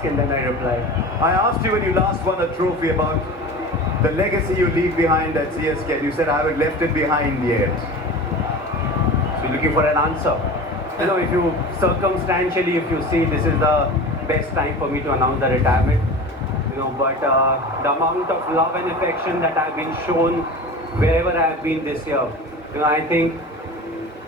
ask and then I reply. I asked you when you last won a trophy about the legacy you leave behind at CSK, and you said I haven't left it behind yet. So you're looking for an answer. You know, if you circumstantially, if you see this is the best time for me to announce the retirement, you know, but the amount of love and affection that I've been shown wherever I've been this year, you know, I think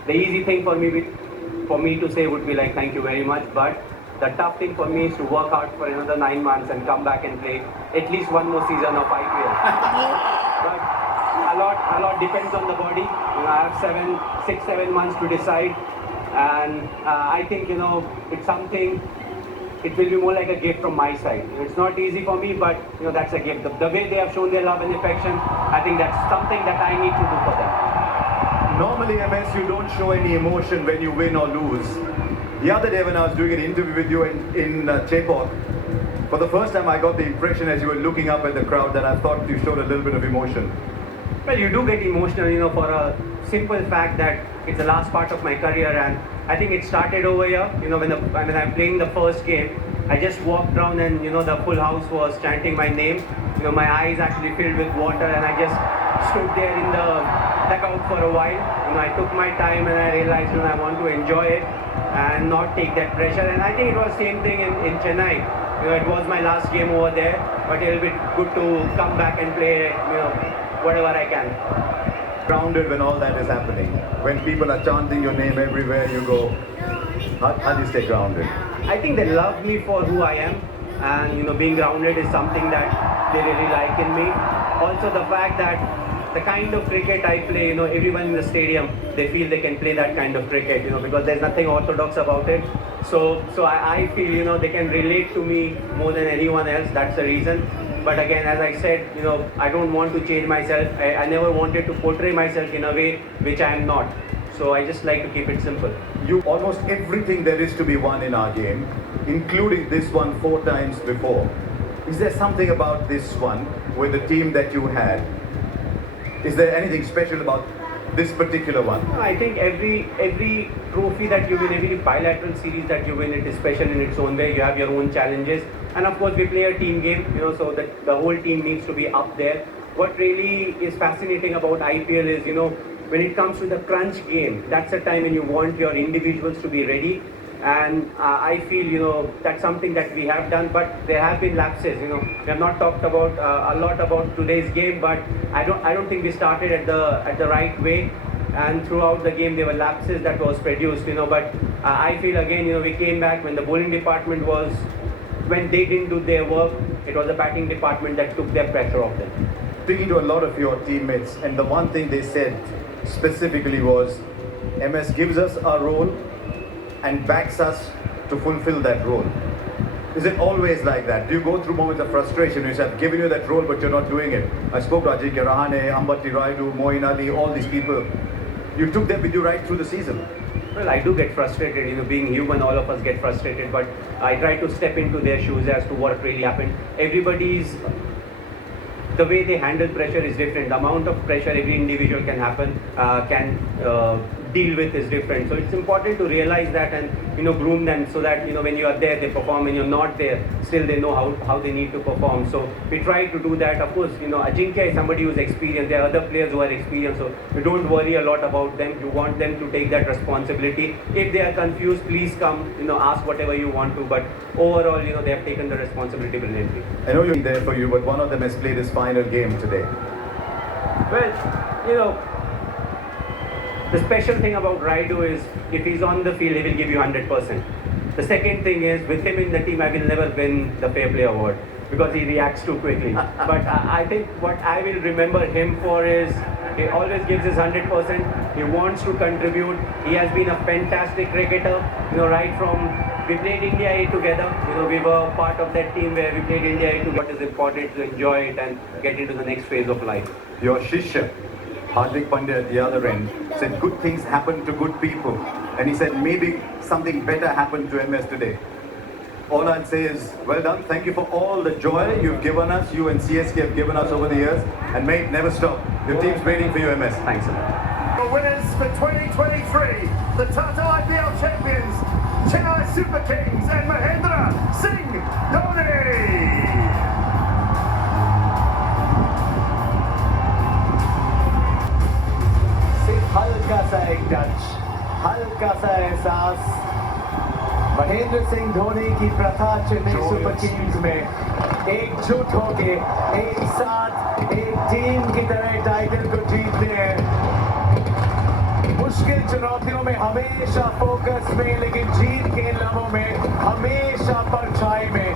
the easy thing for me to say would be like thank you very much, but the tough thing for me is to work out for another 9 months and come back and play at least one more season of IPL. But a lot depends on the body. You know, I have 6, 7 months to decide, and I think, you know, it's something. It will be more like a gift from my side. It's not easy for me, but you know, that's a gift. The way they have shown their love and affection, I think that's something that I need to do for them. Normally, MS, you don't show any emotion when you win or lose. The other day when I was doing an interview with you in Chepauk, for the first time I got the impression as you were looking up at the crowd that I thought you showed a little bit of emotion. Well, you do get emotional, you know, for a simple fact that it's the last part of my career, and I think it started over here. You know, when I'm playing the first game, I just walked around and, you know, the full house was chanting my name. You know, my eyes actually filled with water, and I just stood there in the dugout for a while. You know, I took my time and I realized, you know, I want to enjoy it and not take that pressure. And I think it was the same thing in Chennai. You know, it was my last game over there, but it'll be good to come back and play, you know, whatever I can. Grounded when all that is happening, when people are chanting your name everywhere you go, how do you stay grounded? I think they love me for who I am, and you know, being grounded is something that they really like in me. Also the fact that the kind of cricket I play, you know, everyone in the stadium, they feel they can play that kind of cricket, you know, because there's nothing orthodox about it. So I feel, you know, they can relate to me more than anyone else. That's the reason. But again, as I said, you know, I don't want to change myself. I never wanted to portray myself in a way which I am not. So I just like to keep it simple. You almost everything there is to be won in our game, including this one 4 times before. Is there something about this one with the team that you had? Is there anything special about this particular one? I think every trophy that you win, every bilateral series that you win, it is special in its own way. You have your own challenges, and of course we play a team game, you know, so that the whole team needs to be up there. What really is fascinating about IPL is, you know, when it comes to the crunch game, that's the time when you want your individuals to be ready. And I feel, you know, that's something that we have done, but there have been lapses. You know, we have not talked about a lot about today's game, but I don't think we started at the right way. And throughout the game, there were lapses that was produced. You know, but I feel again, you know, we came back when the bowling department was, when they didn't do their work, it was the batting department that took their pressure off them. Speaking to a lot of your teammates, and the one thing they said specifically was, MS gives us a role and backs us to fulfill that role. Is it always like that? Do you go through moments of frustration? You say, I've given you that role, but you're not doing it. I spoke to Ajinkya Rahane, Ambati Rayudu, Moeen Ali, all these people. You took them with you right through the season. Well, I do get frustrated, you know, being human, all of us get frustrated, but I try to step into their shoes as to what really happened. The way they handle pressure is different. The amount of pressure every individual can deal with is different. So it's important to realize that and, you know, groom them so that, you know, when you are there, they perform. When you're not there, still they know how they need to perform. So we try to do that. Of course, you know, Ajinkya is somebody who's experienced. There are other players who are experienced. So you don't worry a lot about them. You want them to take that responsibility. If they are confused, please come, you know, ask whatever you want to. But overall, you know, they have taken the responsibility brilliantly. I know you're there for you, but one of them has played his final game today. Well, you know, the special thing about Rayudu is if he's on the field, he will give you 100%. The second thing is with him in the team, I will never win the Fair Play Award because he reacts too quickly. But I think what I will remember him for is he always gives his 100%. He wants to contribute. He has been a fantastic cricketer. You know, right from we played India A together. You know, we were part of that team where we played India A together. What is important to enjoy it and get into the next phase of life. Your Shishya, Hardik Pandya at the other end, said good things happen to good people. And he said maybe something better happened to MS today. All I'll say is, well done. Thank you for all the joy you've given us, you and CSK have given us over the years. And mate, never stop. Your team's waiting for you, MS. Thanks a lot. The winners for 2023, the Tata IPL champions, Chennai Super Kings and Mahendra Singh Dhoni. सिर्फ हल्का सा एक touch, हल्का सा एहसास, महेंद्र सिंह धोनी की प्रथा Chennai super Kings में एकजुट होके एक साथ एक टीम की तरह टाइटल को जीतते हैं। मुश्किल चुनौतियों में हमेशा फोकस में, लेकिन जीत के लम्हों में हमेशा परछाई में।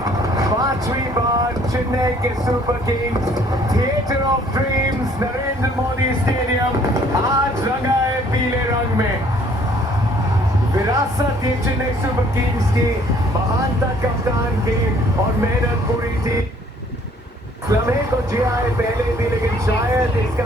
5वीं बार चेन्नई के super Kings theatre of dreams Narendra Modi stadium आज रंगा है पीले रंग में। विरासत ये चेन्नई सुपर किंग्स की महानता कप्तान की और मेहनत पूरी टीम लम्हे को जिया है पहले भी, लेकिन शायद इसका